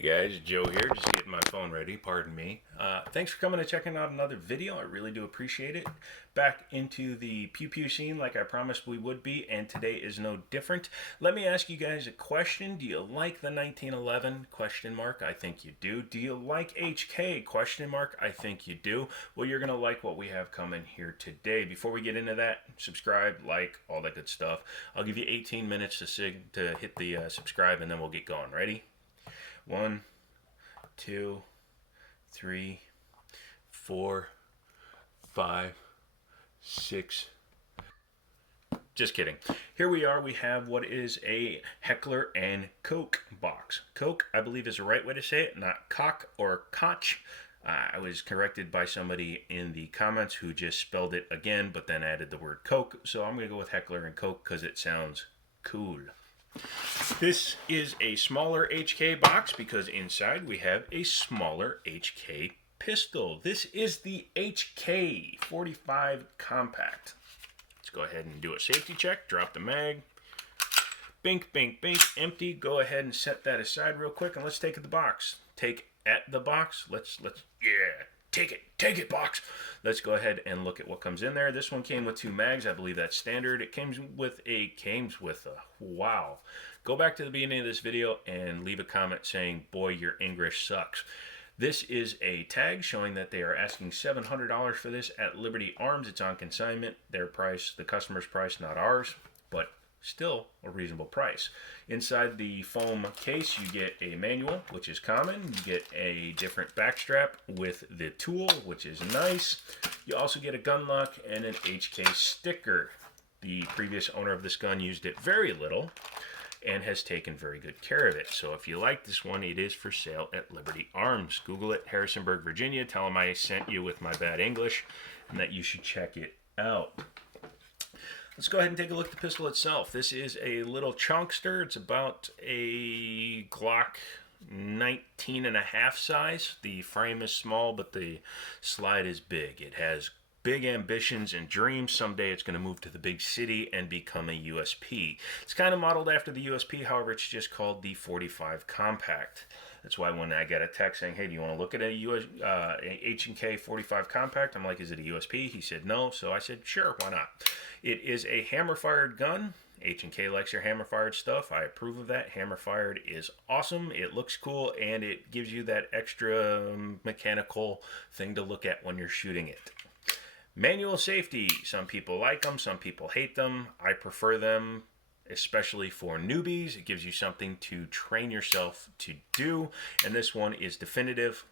Hey guys, Joe here, just getting my phone ready, pardon me. Thanks for coming and checking out another video, I really do appreciate it. Back into the pew pew scene like I promised we would be, and today is no different. Let me ask you guys a question. Do you like the 1911? Question mark, I think you do. Do you like HK? Question mark, I think you do. Well, you're going to like what we have coming here today. Before we get into that, subscribe, like, all that good stuff. I'll give you 18 minutes to hit the subscribe, and then we'll get going. Ready? 1, 2, 3, 4, 5, 6. Just kidding. Here we are. We have what is a Heckler and Koch box. Koch, I believe, is the right way to say it, not cock or koch. I was corrected by somebody in the comments who just spelled it again, but then added the word Koch. So I'm going to go with Heckler and Koch because it sounds cool. This is a smaller HK box because inside we have a smaller HK pistol. This is the HK 45 Compact. Let's go ahead and do a safety check. Drop the mag. Bink, bink, bink. Empty. Go ahead and set that aside real quick and let's take the box. Take at the box. Yeah. Take it, box. Let's go ahead and look at what comes in there. This one came with 2 mags. I believe that's standard. It came with a wow. Go back to the beginning of this video and leave a comment saying, boy, your English sucks. This is a tag showing that they are asking $700 for this at Liberty Arms. It's on consignment. Their price, the customer's price, not ours, but still a reasonable price. Inside the foam case, you get a manual, which is common. You get a different backstrap with the tool, which is nice. You also get a gun lock and an HK sticker. The previous owner of this gun used it very little and has taken very good care of it. So if you like this one, it is for sale at Liberty Arms. Google it, Harrisonburg, Virginia. Tell them I sent you with my bad English and that you should check it out. Let's go ahead and take a look at the pistol itself. This is a little chunkster. It's about a Glock 19.5 size. The frame is small, but the slide is big. It has big ambitions and dreams. Someday it's going to move to the big city and become a USP. It's kind of modeled after the USP, however, it's just called the 45 Compact. That's why when I get a text saying, hey, do you want to look at a H&K 45 Compact? I'm like, is it a USP? He said no, so I said, sure, why not? It is a hammer-fired gun. H&K likes your hammer-fired stuff. I approve of that. Hammer-fired is awesome. It looks cool, and it gives you that extra mechanical thing to look at when you're shooting it. Manual safety. Some people like them. Some people hate them. I prefer them, especially for newbies. It gives you something to train yourself to do. And this one is definitive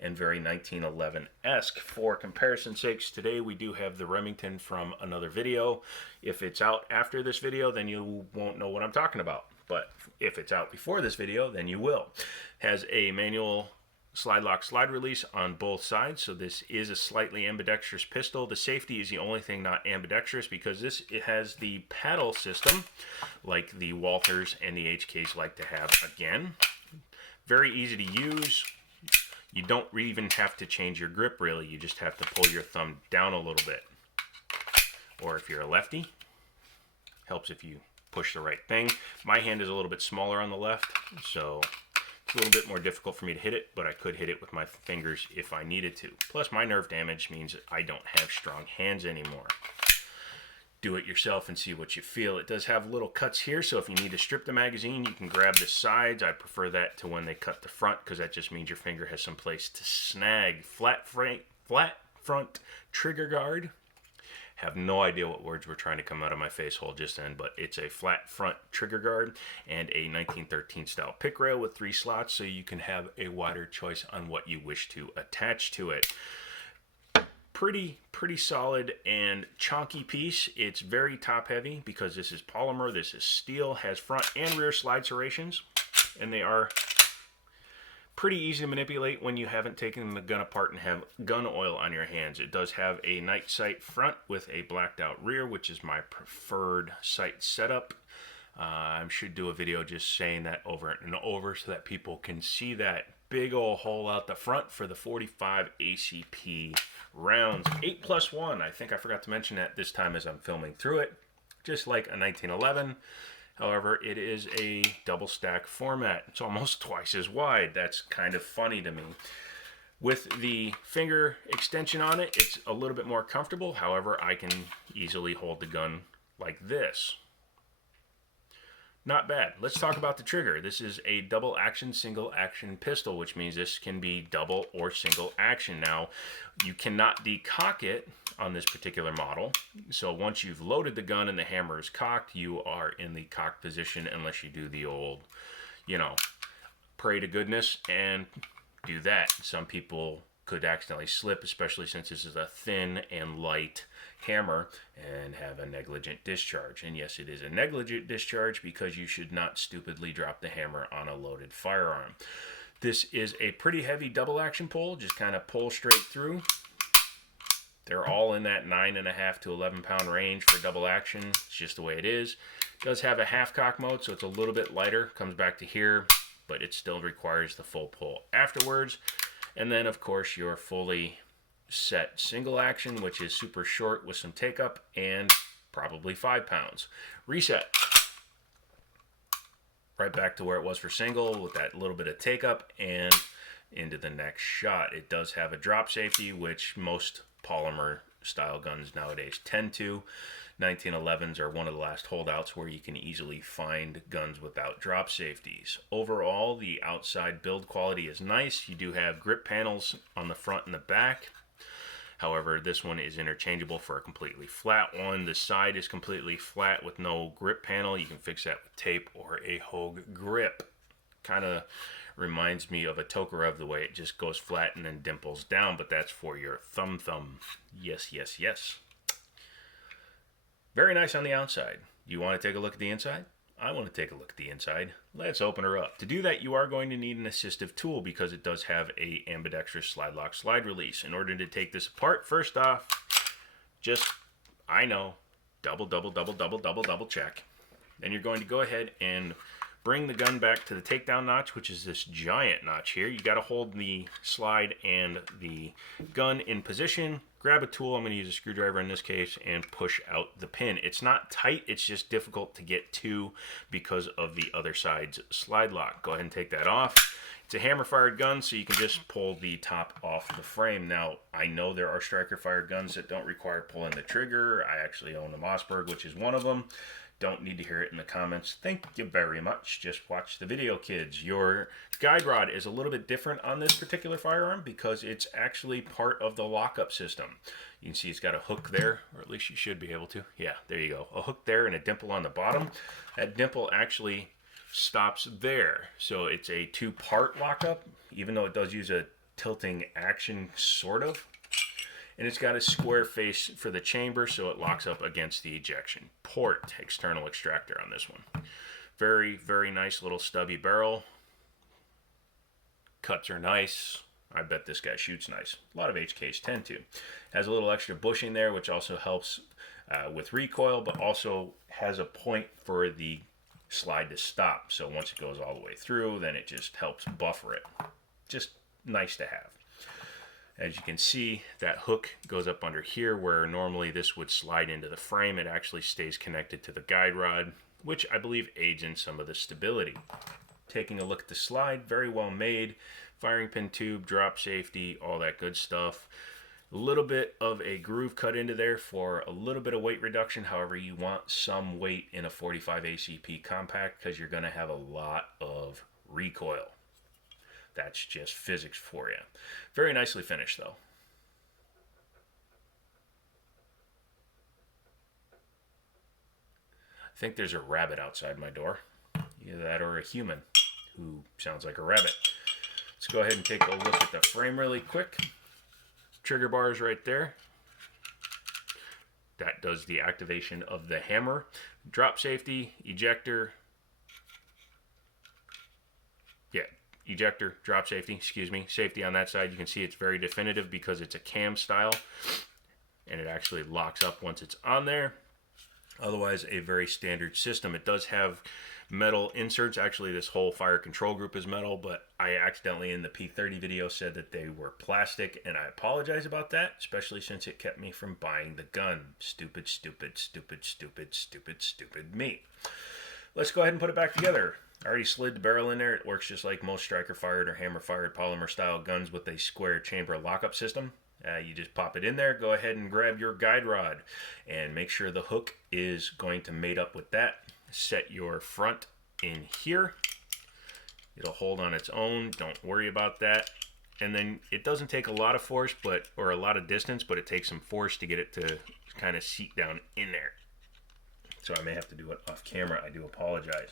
and very 1911-esque. For comparison sakes, today we do have the Remington from another video. If it's out after this video, then you won't know what I'm talking about. But if it's out before this video, then you will. Has a manual slide lock, slide release on both sides, so this is a slightly ambidextrous pistol. The safety is the only thing not ambidextrous because it has the paddle system like the Walthers and the HKs like to have. Again, very easy to use. You don't even have to change your grip really, you just have to pull your thumb down a little bit. Or if you're a lefty, helps if you push the right thing. My hand is a little bit smaller on the left, so it's a little bit more difficult for me to hit it, but I could hit it with my fingers if I needed to. Plus, my nerve damage means I don't have strong hands anymore. Do it yourself and see what you feel. It does have little cuts here, so if you need to strip the magazine, you can grab the sides. I prefer that to when they cut the front, because that just means your finger has some place to snag. Flat front trigger guard. Have no idea what words were trying to come out of my face hole just then, but it's a flat front trigger guard and a 1913 style pick rail with 3 slots, so you can have a wider choice on what you wish to attach to it. Pretty solid and chunky piece. It's very top heavy because this is polymer, this is steel, has front and rear slide serrations, and they are pretty easy to manipulate when you haven't taken the gun apart and have gun oil on your hands. It does have a night sight front with a blacked out rear, which is my preferred sight setup. I should do a video just saying that over and over so that people can see that big old hole out the front for the 45 ACP rounds. 8+1. I think I forgot to mention that this time as I'm filming through it. Just like a 1911, However, it is a double stack format. It's almost twice as wide. That's kind of funny to me. With the finger extension on it, it's a little bit more comfortable. However, I can easily hold the gun like this. Not bad. Let's talk about the trigger. This is a double action, single action pistol, which means this can be double or single action. Now, you cannot decock it on this particular model. So once you've loaded the gun and the hammer is cocked, you are in the cocked position unless you do the old, pray to goodness and do that. Some people could accidentally slip, especially since this is a thin and light hammer, and have a negligent discharge. And yes, it is a negligent discharge because you should not stupidly drop the hammer on a loaded firearm. This is a pretty heavy double action pull. Just kind of pull straight through. They're all in that 9.5 to 11 pound range for double action. It's just the way it is. It does have a half cock mode, so it's a little bit lighter. Comes back to here, but it still requires the full pull afterwards. And then, of course, your fully set single action, which is super short with some take up and probably 5 pounds. Reset. Right back to where it was for single with that little bit of take up and into the next shot. It does have a drop safety, which most polymer style guns nowadays tend to. 1911s are one of the last holdouts where you can easily find guns without drop safeties. Overall, the outside build quality is nice. You do have grip panels on the front and the back. However, this one is interchangeable for a completely flat one. The side is completely flat with no grip panel. You can fix that with tape or a Hogue grip. Kind of reminds me of a Tokarev, the way it just goes flat and then dimples down, but that's for your thumb. Yes, yes, yes. Very nice on the outside. You want to take a look at the inside? I want to take a look at the inside. Let's open her up. To do that, you are going to need an assistive tool because it does have a ambidextrous slide lock slide release. In order to take this apart, first off, double check. Then you're going to go ahead and bring the gun back to the takedown notch, which is this giant notch here. You got to hold the slide and the gun in position. Grab a tool, I'm going to use a screwdriver in this case, and push out the pin. It's not tight, it's just difficult to get to because of the other side's slide lock. Go ahead and take that off. It's a hammer-fired gun, so you can just pull the top off the frame. Now, I know there are striker-fired guns that don't require pulling the trigger. I actually own the Mossberg, which is one of them. Don't need to hear it in the comments. Thank you very much. Just watch the video, kids. Your guide rod is a little bit different on this particular firearm because it's actually part of the lockup system. You can see it's got a hook there, or at least you should be able to. Yeah, there you go. A hook there and a dimple on the bottom. That dimple actually stops there. So it's a two-part lockup, even though it does use a tilting action, sort of. And it's got a square face for the chamber, so it locks up against the ejection port. External extractor on this one. Very, very nice little stubby barrel. Cuts are nice. I bet this guy shoots nice. A lot of HKs tend to. Has a little extra bushing there, which also helps with recoil, but also has a point for the slide to stop. So once it goes all the way through, then it just helps buffer it. Just nice to have. As you can see, that hook goes up under here where normally this would slide into the frame. It actually stays connected to the guide rod, which I believe aids in some of the stability. Taking a look at the slide, very well made. Firing pin tube, drop safety, all that good stuff. A little bit of a groove cut into there for a little bit of weight reduction. However, you want some weight in a 45 ACP compact because you're going to have a lot of recoil. That's just physics for you. Very nicely finished, though. I think there's a rabbit outside my door. Either that or a human who sounds like a rabbit. Let's go ahead and take a look at the frame really quick. Trigger bars right there. That does the activation of the hammer. Drop safety, ejector. Yeah. Ejector, drop safety, excuse me, safety on that side. You can see it's very definitive because it's a cam style and it actually locks up once it's on there. Otherwise, a very standard system. It does have metal inserts. Actually, this whole fire control group is metal, but I accidentally in the P30 video said that they were plastic, and I apologize about that, especially since it kept me from buying the gun. Stupid, stupid, stupid, stupid, stupid, stupid me. let's go ahead and put it back together. I already slid the barrel in there. It works just like most striker fired or hammer fired polymer style guns with a square chamber lockup system. You just pop it in there, go ahead and grab your guide rod and make sure the hook is going to mate up with that. Set your front in here. It'll hold on its own, don't worry about that. And then it doesn't take a lot of force, or a lot of distance, but it takes some force to get it to kind of seat down in there. So I may have to do it off camera, I do apologize.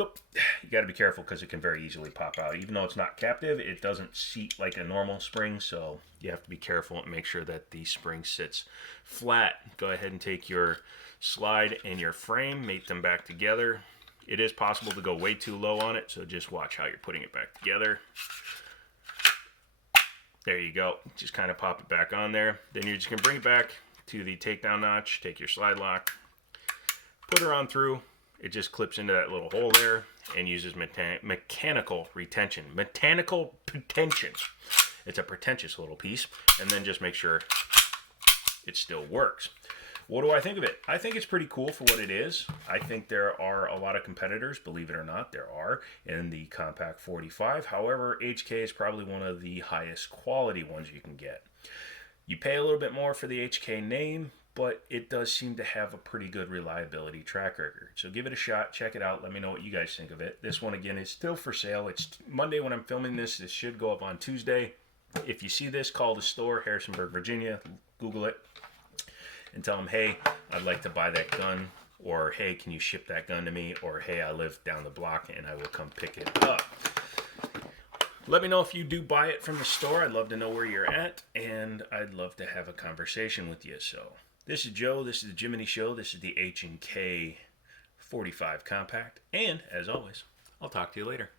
Oop, you got to be careful because it can very easily pop out. Even though it's not captive, it doesn't seat like a normal spring, so you have to be careful and make sure that the spring sits flat. Go ahead and take your slide and your frame, mate them back together. It is possible to go way too low on it, so just watch how you're putting it back together. There you go. Just kind of pop it back on there. Then you're just going to bring it back to the takedown notch, take your slide lock, put her on through. It just clips into that little hole there and uses mechanical retention. Mechanical pretension. It's a pretentious little piece. And then just make sure it still works. What do I think of it? I think it's pretty cool for what it is. I think there are a lot of competitors, believe it or not, there are, in the Compact 45. However, HK is probably one of the highest quality ones you can get. You pay a little bit more for the HK name, but it does seem to have a pretty good reliability track record. So give it a shot, check it out, let me know what you guys think of it. This one, again, is still for sale. It's Monday when I'm filming this. This should go up on Tuesday. If you see this, call the store, Harrisonburg, Virginia, Google it, and tell them, hey, I'd like to buy that gun, or hey, can you ship that gun to me, or hey, I live down the block and I will come pick it up. Let me know if you do buy it from the store. I'd love to know where you're at, and I'd love to have a conversation with you. So this is Joe, this is the Jiminy Show, this is the H&K 45 Compact, and as always, I'll talk to you later.